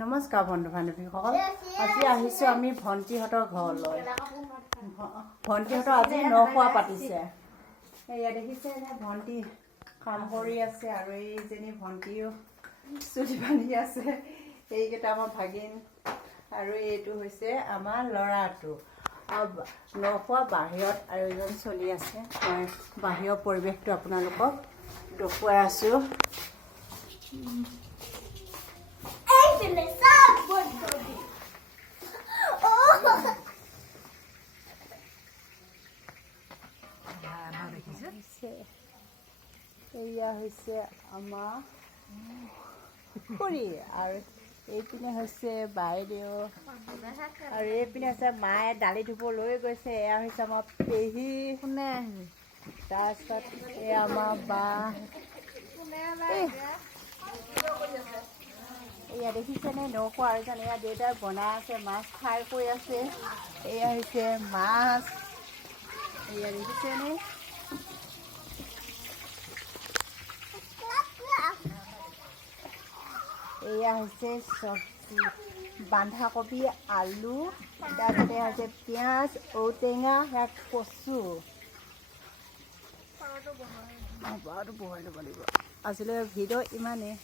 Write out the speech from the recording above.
নমস্কাৰ বন্ধু বান্ধৱীসকল, আজি আহিছোঁ আমি ভণ্টিহঁতৰ ঘৰলৈ। ভণ্টিহঁতৰ আজি নখোৱা পাতিছে। এয়া দেখিছে নে, ভণ্টি কাম কৰি আছে আৰু এইজনী ভণ্টিও চুলি বান্ধি আছে। এইকেইটা আমাৰ ভাগিন আৰু এইটো হৈছে আমাৰ ল'ৰাটো। নখোৱা বাহিৰত আয়োজন চলি আছে। মই বাহিৰৰ পৰিৱেশটো আপোনালোকক দেখুৱাই আছোঁ। এয়া হৈছে আমাৰ খুৰী আৰু এইপিনে হৈছে বাইদেউ আৰু এইপিনে হৈছে মায়ে দালি ধুব লৈ গৈছে। এয়া হৈছে আমাৰ পেহী, তাৰপিছত এয়া আমাৰ বা। এয়া দেখিছেনে নখোৱা আয়োজন। এয়া দেউতাই বনাই আছে, মাছ ফ্ৰাই কৰি আছে। এয়া হৈছে মাছ, এয়া দেখিছেনে। এয়া হৈছে চব্জি, বন্ধাকবি, আলু, তাৰপিছতে এয়া হৈছে পিঁয়াজ, ঔটেঙা, সেয়া কচু। বাৰটো বহাই ল'ব লাগিব। আজিলৈ ভিডিঅ' ইমানেই।